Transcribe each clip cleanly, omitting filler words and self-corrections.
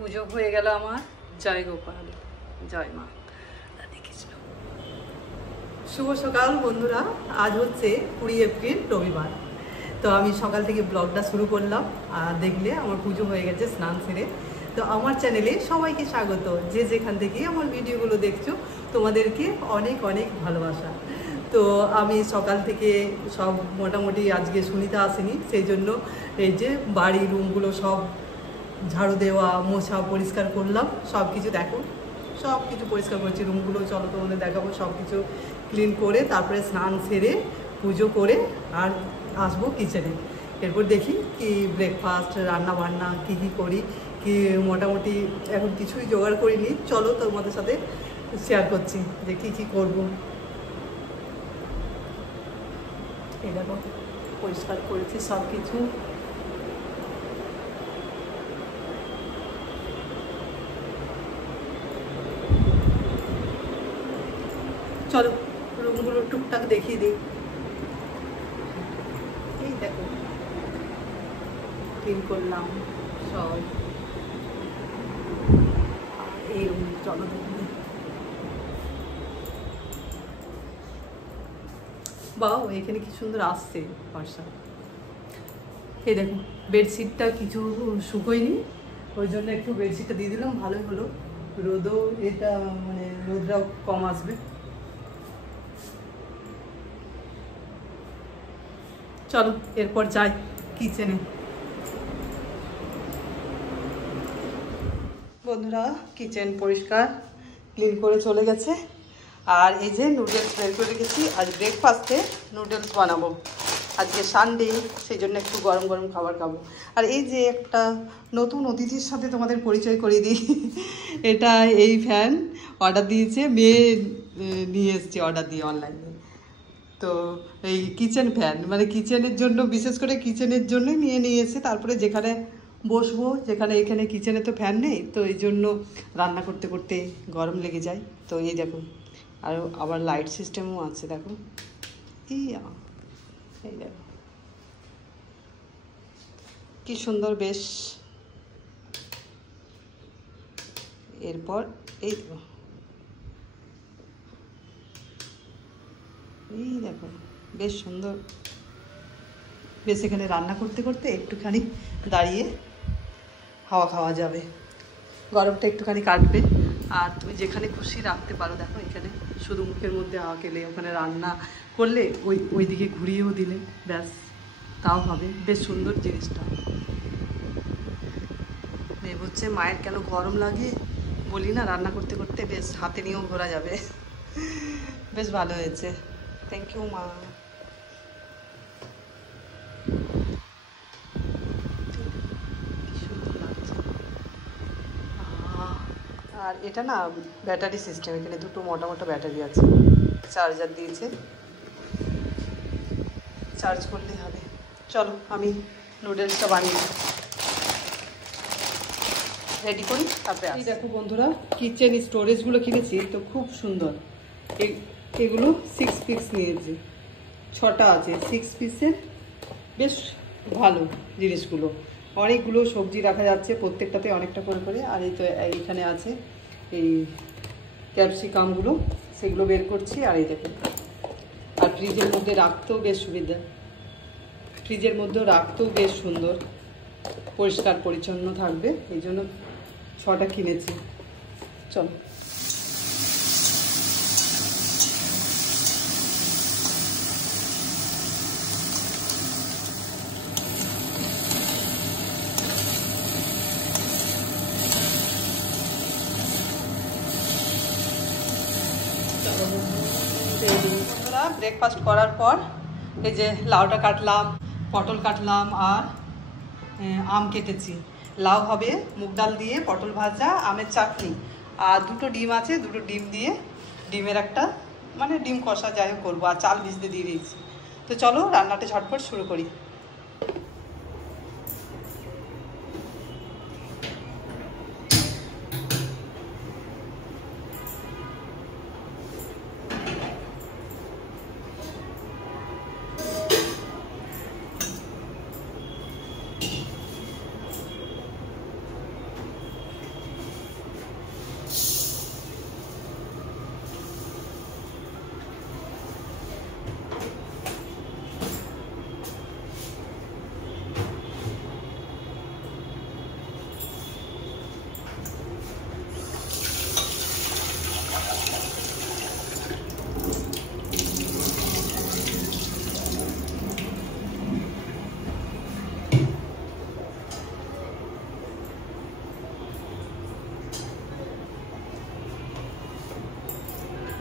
পুজো হয়ে গেল আমার। জয় গোপাল, জয় মা রাধে কৃষ্ণ। শুভ সকাল বন্ধুরা, আজ হচ্ছে 20 এপ্রিল রবিবার। তো আমি সকাল থেকে ব্লগটা শুরু করলাম। আর দেখলে আমার পুজো হয়ে গেছে স্নান সেরে। তো আমার চ্যানেলে সবাইকে স্বাগত। যে যেখান থেকে আমার ভিডিওগুলো দেখছো তোমাদেরকে অনেক অনেক ভালোবাসা। তো আমি সকাল থেকে সব মোটামুটি আজকে সুনিতা আসেনি, সেই জন্য এই যে বাড়ি রুমগুলো সব ঝাড়ু দেওয়া, মোছা, পরিষ্কার করলাম। সব কিছু দেখো, সব কিছু পরিষ্কার করেছি। রুমগুলো চলো তোমাদের দেখাবো। সব কিছু ক্লিন করে তারপরে স্নান সেরে পুজো করে আর আসবো কিচেনে। এরপর দেখি কি ব্রেকফাস্ট, রান্না বান্না কী কী করি, কি মোটামুটি এখন কিছুই জোগাড় করিনি। চলো তোমাদের সাথে শেয়ার করছি যে কী কী করবো। এই দেখো পরিষ্কার করেছি সব কিছু। চলো রুমগুলো টুকটাক দেখিয়ে দিই। এই দেখো ক্লিন করলাম সব। আর এই রুম চলো দেখি। বাও, এখানে কি সুন্দর আসছে বর্ষা। এই দেখো বেডশিটটা কিছু শুকোয়নি, ওই জন্য একটু বেডশিটটা দিয়ে দিলাম, ভালোই হলো। রোদও এটা মানে রোদটাও কম আসবে। চলো এরপর যাই কিচেনে। বন্ধুরা কিচেন পরিষ্কার ক্লিন করে চলে গেছে। আর এই যে নুডলস বের করে রেখেছি। আজ ব্রেকফাস্টে নুডলস বানাবো। আজকে সানডে, সেই জন্য একটু গরম গরম খাবার খাবো। আর এই যে একটা নতুন অতিথির সাথে তোমাদের পরিচয় করিয়ে দিই। এটা এই ফ্যান অর্ডার দিয়েছে মেয়ে, নিয়ে এসছে অর্ডার দিয়ে অনলাইনে। তো এই কিচেন ফ্যান মানে কিচেনের জন্য, বিশেষ করে কিচেনের জন্যই নিয়ে এসে, তারপরে যেখানে বসবো, যেখানে এখানে কিচেনে তো ফ্যান নেই, তো এই জন্য রান্না করতে করতে গরম লেগে যায়। তো এই দেখো, আর আবার লাইট সিস্টেমও আছে দেখো। এই দেখো কি সুন্দর বেশ। এরপর এই দেখো, এই দেখো বেশ সুন্দর। বেশ এখানে রান্না করতে করতে একটুখানি দাঁড়িয়ে হাওয়া খাওয়া যাবে, গরমটা একটুখানি কাটবে। আর তুমি যেখানে খুশি রাখতে পারো। দেখো এখানে শুধু মুখের মধ্যে হাওয়া খেলে, ওখানে রান্না করলে ওই দিকে ঘুরিয়েও দিলে ব্যাস তাও হবে। বেশ সুন্দর জিনিসটা। মেয়ে হচ্ছে মায়ের কেন গরম লাগে বলি না, রান্না করতে করতে বেশ হাতে নিয়েও ঘোরা যাবে। বেশ ভালো হয়েছে, থ্যাংক ইউ মা। আর এটা না ব্যাটারি সিস্টেম, এখানে দুটো মোটা মোটা ব্যাটারি আছে, চার্জার দিয়েছে, চার্জ করলেই হবে। চলো আমি নুডলসটা বানিয়ে রেডি করি, তারপরে এই দেখো বন্ধুরা কিচেন স্টোরেজগুলো কিনেছি তো খুব সুন্দর। এগুলো 6 পিস নিয়েছি, 6টা আছে 6 পিসের। বেশ ভালো জিনিসগুলো, অনেকগুলো সবজি রাখা যাচ্ছে, প্রত্যেকটাতে অনেকটা করে করে। আর এই তো এইখানে আছে এই ক্যাপসিকামগুলো, সেগুলো বের করছি। আর এই দেখুন, আর ফ্রিজের মধ্যে রাখতেও বেশ সুবিধা, ফ্রিজের মধ্যেও রাখতেও বেশ সুন্দর, পরিষ্কার পরিচ্ছন্ন থাকবে, এই জন্য 6টা কিনেছি। চলো ব্রেকফাস্ট করার পর এই যে লাউটা কাটলাম, পটল কাটলাম, আর আম কেটেছি। লাউ হবে মুগ ডাল দিয়ে, পটল ভাজা, আমের চাটনি, আর 2টো ডিম আছে, 2টো ডিম দিয়ে ডিমের একটা মানে ডিম কষা যাই হোক করবো। আর চাল ভিজতে দিয়ে দিয়েছি। তো চলো রান্নাটা ঝটপট শুরু করি।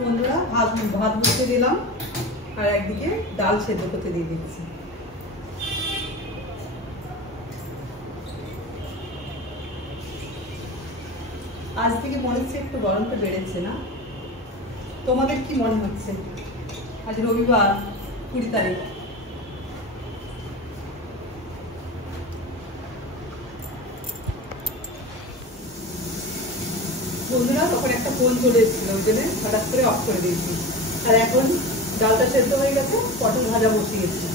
বন্ধুরা ভাত বসিয়ে দিলাম আর একদিকে ডাল সেদ্ধ করতে দিয়ে দিচ্ছি। আজ থেকে মনে হচ্ছে একটু গরমটা বেড়েছে না? তোমাদের কি মনে হচ্ছে? আজ রবিবার 20 তারিখ। বন্ধুরা তখন একটা ফোন চলে এসেছিল, ওই জন্য হঠাৎ করে অফ করে দিয়েছি। আর এখন ডালটা সেদ্ধ হয়ে গেছে, পটল ভাজা বসিয়েছি।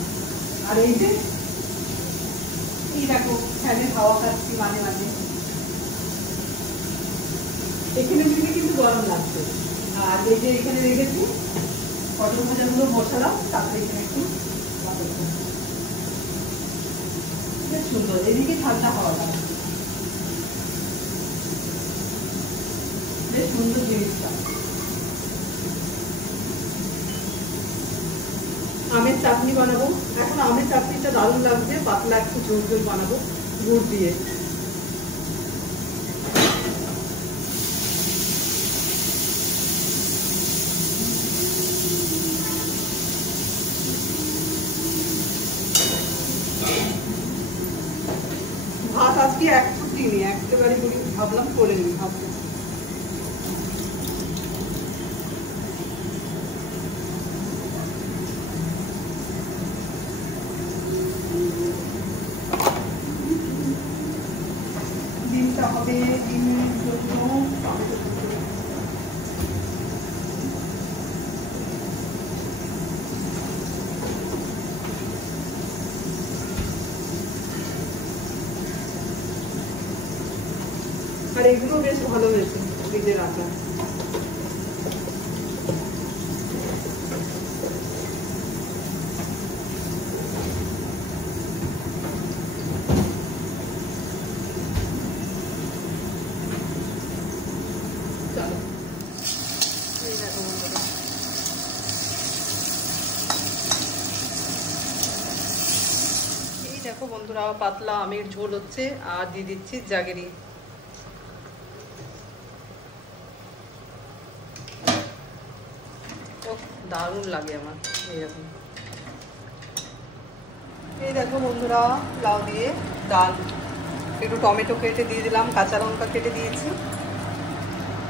আর এই যে এই দেখো ফ্যানের হাওয়া খাচ্ছি মাঝে মাঝে। এখানে দিকে কিন্তু গরম লাগছে। আর এই যে এখানে রেখেছি পটল ভাজাগুলো বসালাম, তারপরে এখানে একটু বেশ সুন্দর, এদিকে ঠান্ডা হাওয়া লাগছে, বেশ সুন্দর জিনিসটা। আমের চাটনি বানাবো এখন। আমের চাটনিটা দারুণ লাগছে, পাতলা একটু ঝোল ঝোল বানাবো গুড় দিয়ে। ভাত আজকে একটু দিইনি, একেবারে করি ভাবলাম করে নিই ভাবছি। ডিমটা হবে ডিমের জন্য আর এগুলো বেশ ভালো হয়েছে ফ্রিজে রাখা। এই দেখো বন্ধুরা পাতলা আমের ঝোল হচ্ছে, আর দিয়ে দিচ্ছি জাগেরি। দারুণ লাগে আমার এইরকম। এই দেখো বন্ধুরা লাউ দিয়ে ডাল, একটু টমেটো কেটে দিয়ে দিলাম, কাঁচা লঙ্কা কেটে দিয়েছি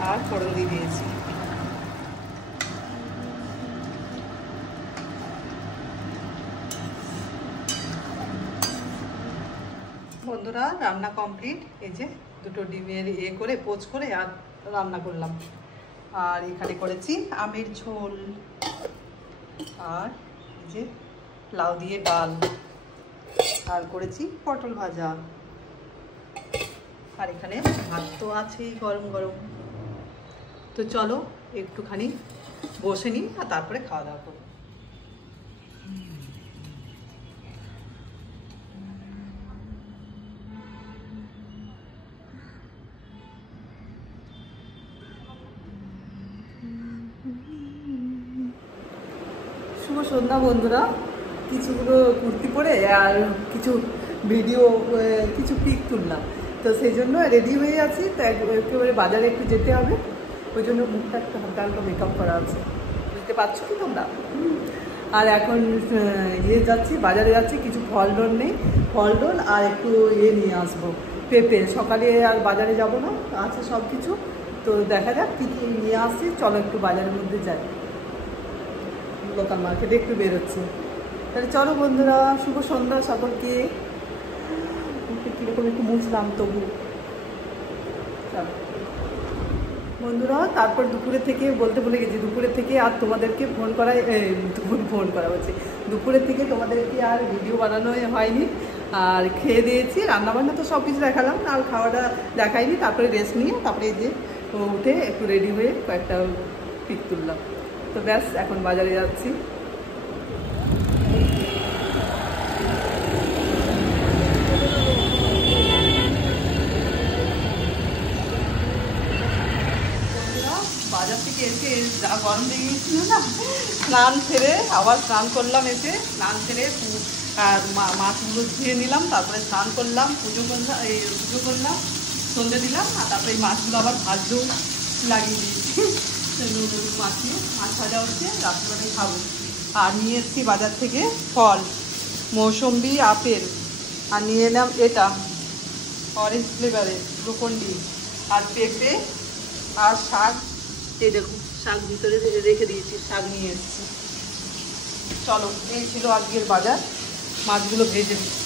আর ফোড়ন দিয়ে দিয়েছি। বন্ধুরা রান্না কমপ্লিট। এই যে দুটো ডিমের করে পোচ করে আর রান্না করলাম। আর এখানে করেছি আমের ঝোল, আর এই যে লাউ দিয়ে ডাল, আর করেছি পটল ভাজা, আর এখানে ভাত তো আছেই গরম গরম। তো চলো একটুখানি বসে নিই আর তারপরে খাওয়া দাওয়া করবো। শুভ সন্ধ্যা বন্ধুরা। কিছুগুলো কুর্তি পরে আর কিছু ভিডিও কিছু পিক তুললাম, তো সেই জন্য রেডি হয়ে আছি। তো একেবারে বাজারে একটু যেতে হবে, ওই জন্য মুখটা একটু হালকা হালকা মেকআপ করা আছে, বুঝতে পারছো কি তোমরা? আর এখন যাচ্ছি বাজারে, যাচ্ছি কিছু ফল ডল নেই, ফল ডল আর একটু নিয়ে আসবো পেঁপে। সকালে আর বাজারে যাব না, আছে সব কিছু। তো দেখা যাক কী কী নিয়ে আসছি। চলো একটু বাজারের মধ্যে যাই, লোকাল মার্কেটে একটু বেরোচ্ছি। তাহলে চলো বন্ধুরা, শুভ সন্ধ্যা সকলকে। কীরকম একটু মুছলাম তবু। চলো বন্ধুরা, তারপর দুপুরে থেকে বলতে ভুলে গেছি, দুপুরে থেকে আর তোমাদেরকে ফোন করা হচ্ছে। দুপুরের থেকে তোমাদেরকে আর ভিডিও বানানো হয়নি। আর খেয়ে দিয়েছি, রান্নাবান্না তো সব কিছু দেখালাম, আর খাওয়াটা দেখাইনি। তারপরে রেস্ট নিয়ে তারপরে যে উঠে একটু রেডি হয়ে কয়েকটা পিক তুললাম। তো ব্যাস এখন বাজারে যাচ্ছি। বাজার থেকে এসে যা গরম লেগে গেছিল না, স্নান সেরে আবার স্নান করলাম। এসে স্নান সেরে মাছগুলো ধুয়ে নিলাম, তারপরে স্নান করলাম, পুজো করলাম, সন্ধ্যে দিলাম, আর তারপরে এই মাছগুলো আবার ভাজতেও লাগিয়ে দিয়েছি। মাছ নিয়ে মাছ ভাজা হচ্ছে, রাত্রিবেলায় খাবো। আর নিয়ে এসেছি বাজার থেকে ফল, মৌসম্বি, আপেল, আর নিয়ে এলাম এটা অরেঞ্জ ফ্লেভারের গ্লুকন্ডি, আর পেঁপে আর শাক। এই দেখুন শাক ভিতরে রেখে দিয়েছি, শাক নিয়ে এসেছি। চলো, এই ছিল আজকের বাজার। মাছগুলো ভেজে দিচ্ছি।